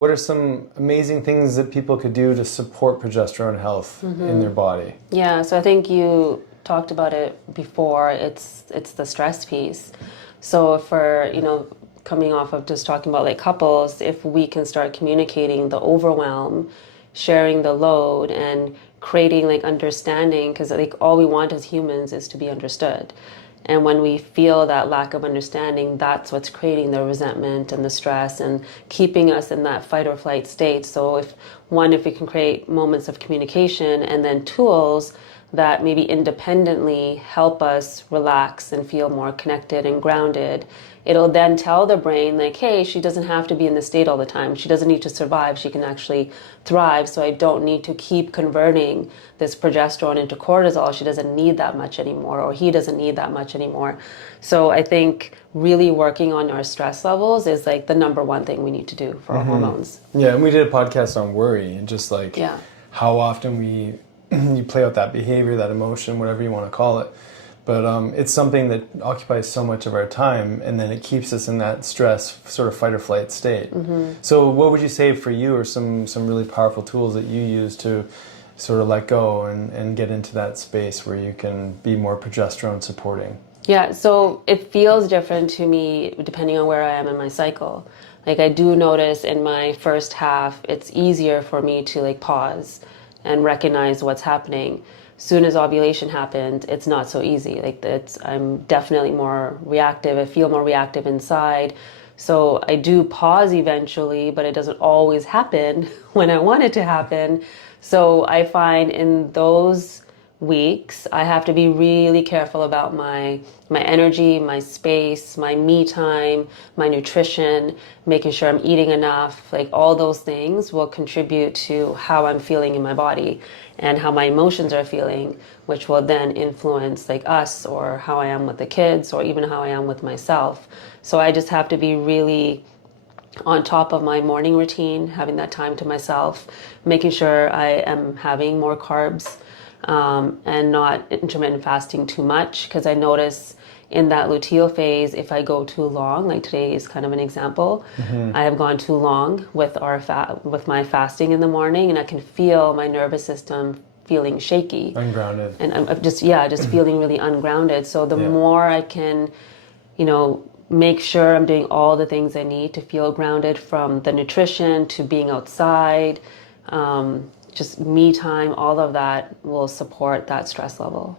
What are some amazing things that people could do to support progesterone health in their body? Yeah, so I think you talked about it before. It's the stress piece. So for, coming off of just talking about like couples, if we can start communicating the overwhelm, sharing the load and creating like understanding, because like all we want as humans is to be understood. And when we feel that lack of understanding, that's what's creating the resentment and the stress and keeping us in that fight or flight state. So if we can create moments of communication and then tools that maybe independently help us relax and feel more connected and grounded, it'll then tell the brain like, hey, she doesn't have to be in this state all the time. She doesn't need to survive. She can actually thrive. So I don't need to keep converting this progesterone into cortisol. She doesn't need that much anymore, or he doesn't need that much anymore. So I think really working on our stress levels is like the number one thing we need to do for our hormones. Yeah, and we did a podcast on worry and just like how often you play out that behavior, that emotion, whatever you want to call it. But it's something that occupies so much of our time, and then it keeps us in that stress sort of fight or flight state. So what would you say for you are some really powerful tools that you use to sort of let go and get into that space where you can be more progesterone supporting? Yeah, so it feels different to me depending on where I am in my cycle. Like I do notice in my first half, it's easier for me to like pause and recognize what's happening. Soon as ovulation happens, it's not so easy. I'm definitely more reactive. I feel more reactive inside. So I do pause eventually, but it doesn't always happen when I want it to happen. So I find in those weeks, I have to be really careful about my energy, my space, my me time, my nutrition, making sure I'm eating enough. Like all those things will contribute to how I'm feeling in my body and how my emotions are feeling, which will then influence like us or how I am with the kids or even how I am with myself. So I just have to be really on top of my morning routine, having that time to myself, making sure I am having more carbs, and not intermittent fasting too much, because I notice in that luteal phase, if I go too long, like today is kind of an example, I have gone too long with with my fasting in the morning, and I can feel my nervous system feeling shaky, Ungrounded, and I'm just feeling really ungrounded. So the more I can, make sure I'm doing all the things I need to feel grounded, from the nutrition to being outside. Just me time, all of that will support that stress level.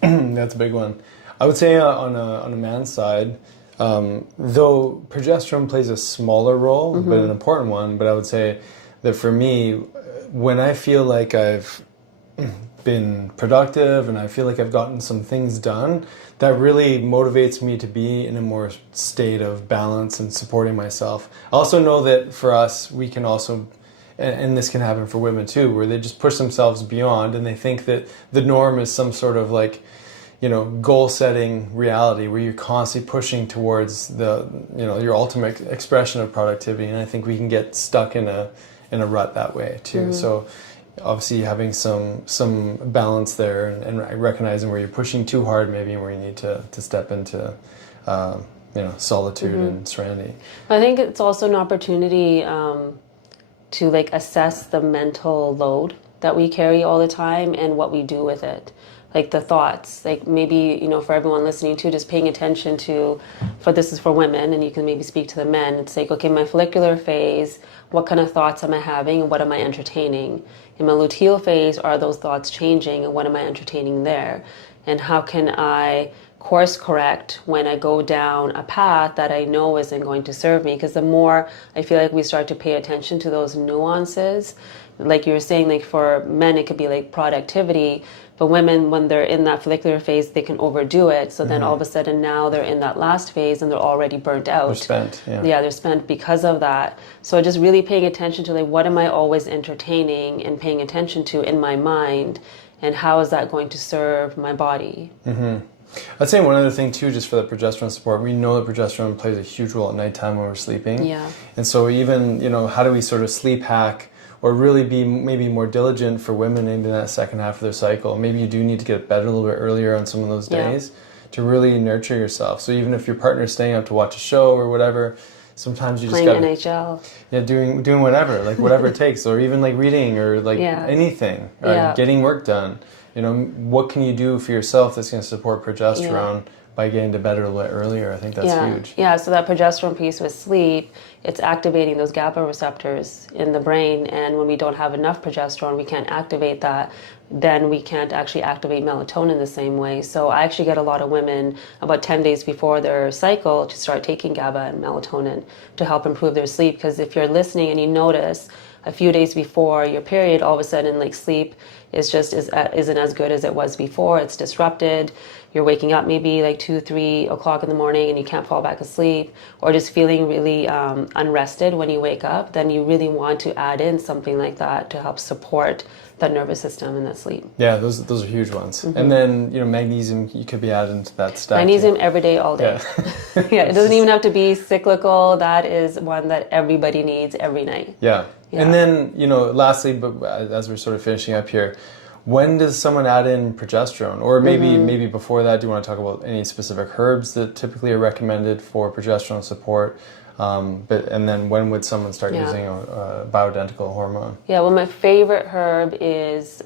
That's a big one. I would say on a man's side, though progesterone plays a smaller role, but an important one, but I would say that for me, when I feel like I've been productive and I feel like I've gotten some things done, that really motivates me to be in a more state of balance and supporting myself. I also know that for us, we can also, and this can happen for women too, where they just push themselves beyond and they think that the norm is some sort of like, goal setting reality where you're constantly pushing towards your ultimate expression of productivity. And I think we can get stuck in a rut that way too. So obviously having some balance there and recognizing where you're pushing too hard maybe, and where you need to step into solitude and serenity. I think it's also an opportunity to like assess the mental load that we carry all the time and what we do with it. Like the thoughts, like maybe, for everyone listening to, just paying attention to, this is for women and you can maybe speak to the men. It's like, okay, my follicular phase, what kind of thoughts am I having and what am I entertaining? In my luteal phase, are those thoughts changing and what am I entertaining there? And how can I course correct when I go down a path that I know isn't going to serve me? Because the more I feel like we start to pay attention to those nuances, like you were saying, like for men, it could be like productivity, but women, when they're in that follicular phase, they can overdo it. So then all of a sudden now they're in that last phase and they're already burnt out. They're spent, they're spent because of that. So just really paying attention to like, what am I always entertaining and paying attention to in my mind, and how is that going to serve my body? I'd say one other thing too, just for the progesterone support, we know that progesterone plays a huge role at nighttime when we're sleeping. Yeah. And so even, how do we sort of sleep hack or really be maybe more diligent for women into that second half of their cycle? Maybe you do need to get bed a little bit earlier on some of those days to really nurture yourself. So even if your partner's staying up to watch a show or whatever, sometimes you Playing just got NHL. yeah, doing whatever, like whatever it takes, or even like reading or like anything, getting work done. You know, what can you do for yourself that's going to support progesterone by getting to bed a little bit earlier? I think that's huge. Yeah, so that progesterone piece with sleep, it's activating those GABA receptors in the brain, and when we don't have enough progesterone, we can't activate that. Then we can't actually activate melatonin the same way. So I actually get a lot of women about 10 days before their cycle to start taking GABA and melatonin to help improve their sleep. Because if you're listening and you notice a few days before your period, all of a sudden like sleep isn't as good as it was before. It's disrupted. You're waking up maybe like 2-3 o'clock in the morning and you can't fall back asleep, or just feeling really unrested when you wake up, then you really want to add in something like that to help support that nervous system and that sleep. Yeah, those are huge ones. And then, you know, magnesium, you could be added into that stack. Magnesium every day, all day. Yeah, it doesn't even have to be cyclical. That is one that everybody needs every night. Yeah. And then, you know, lastly, but as we're sort of finishing up here, when does someone add in progesterone? Or maybe before that, do you want to talk about any specific herbs that typically are recommended for progesterone support? And then when would someone start using a bioidentical hormone? Yeah, well, my favorite herb is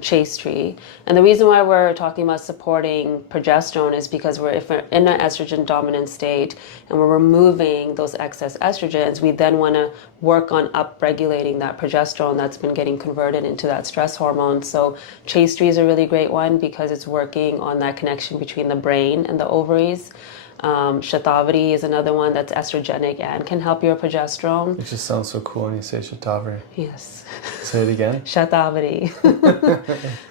chaste tree. And the reason why we're talking about supporting progesterone is because if we're in an estrogen dominant state and we're removing those excess estrogens, we then want to work on upregulating that progesterone that's been getting converted into that stress hormone. So chaste tree is a really great one because it's working on that connection between the brain and the ovaries. Shatavari is another one that's estrogenic and can help your progesterone. It just sounds so cool when you say Shatavari. Yes. Say it again. Shatavari.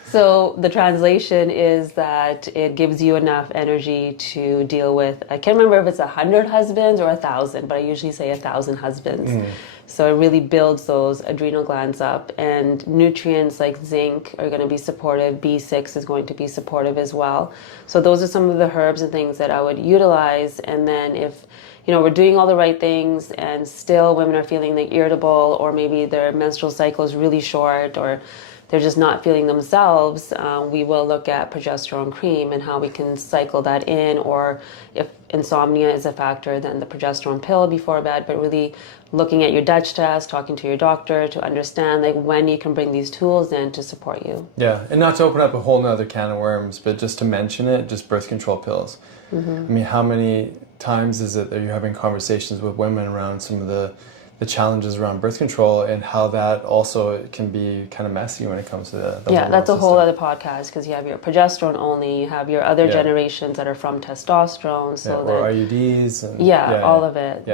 So the translation is that it gives you enough energy to deal with, I can't remember if it's 100 husbands or 1,000, but I usually say 1,000 husbands. So it really builds those adrenal glands up, and nutrients like zinc are going to be supportive. B6 is going to be supportive as well. So those are some of the herbs and things that I would utilize. And then if, you know, we're doing all the right things and still women are feeling like irritable, or maybe their menstrual cycle is really short, or they're just not feeling themselves, we will look at progesterone cream and how we can cycle that in, or if insomnia is a factor, then the progesterone pill before bed, but really looking at your Dutch test, talking to your doctor to understand like when you can bring these tools in to support you. Yeah, and not to open up a whole nother can of worms, but just to mention it, just birth control pills. I mean, how many times is it that you're having conversations with women around some of the challenges around birth control and how that also can be kind of messy when it comes to the that's a whole other podcast, because you have your progesterone only, you have your other generations that are from testosterone, so or IUDs and all of it.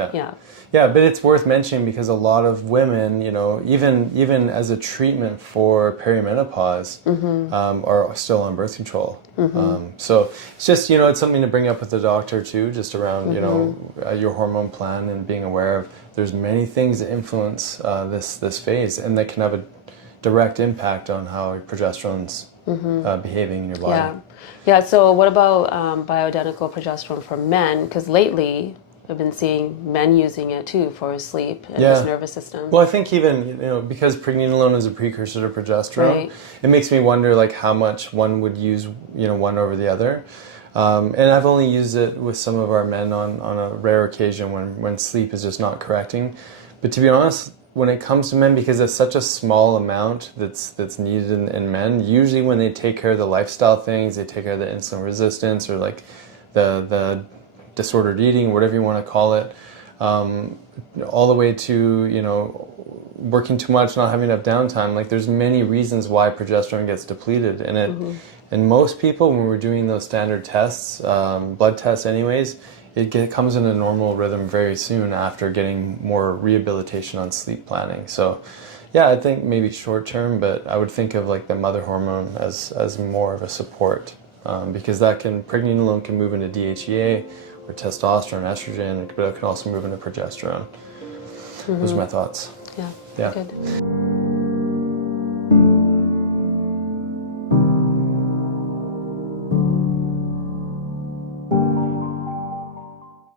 Yeah, but it's worth mentioning because a lot of women, you know, even as a treatment for perimenopause, are still on birth control. So it's just, you know, it's something to bring up with the doctor too, just around, you know, your hormone plan and being aware of there's many things that influence this phase and that can have a direct impact on how progesterone's behaving in your body. Yeah. So what about bioidentical progesterone for men? Because lately I've been seeing men using it too for sleep and his nervous system. Well, I think even, you know, because pregnenolone is a precursor to progesterone, it makes me wonder like how much one would use, you know, one over the other. And I've only used it with some of our men on a rare occasion when sleep is just not correcting. But to be honest, when it comes to men, because it's such a small amount that's needed in men, usually when they take care of the lifestyle things, they take care of the insulin resistance or like the disordered eating, whatever you want to call it, all the way to, you know, working too much, not having enough downtime. Like there's many reasons why progesterone gets depleted, and it and most people, when we're doing those standard tests, blood tests anyways, it comes in a normal rhythm very soon after getting more rehabilitation on sleep planning. So yeah, I think maybe short term, but I would think of like the mother hormone as more of a support, because pregnenolone can move into DHEA or testosterone, estrogen, but it can also move into progesterone. Those are my thoughts. Yeah. Good.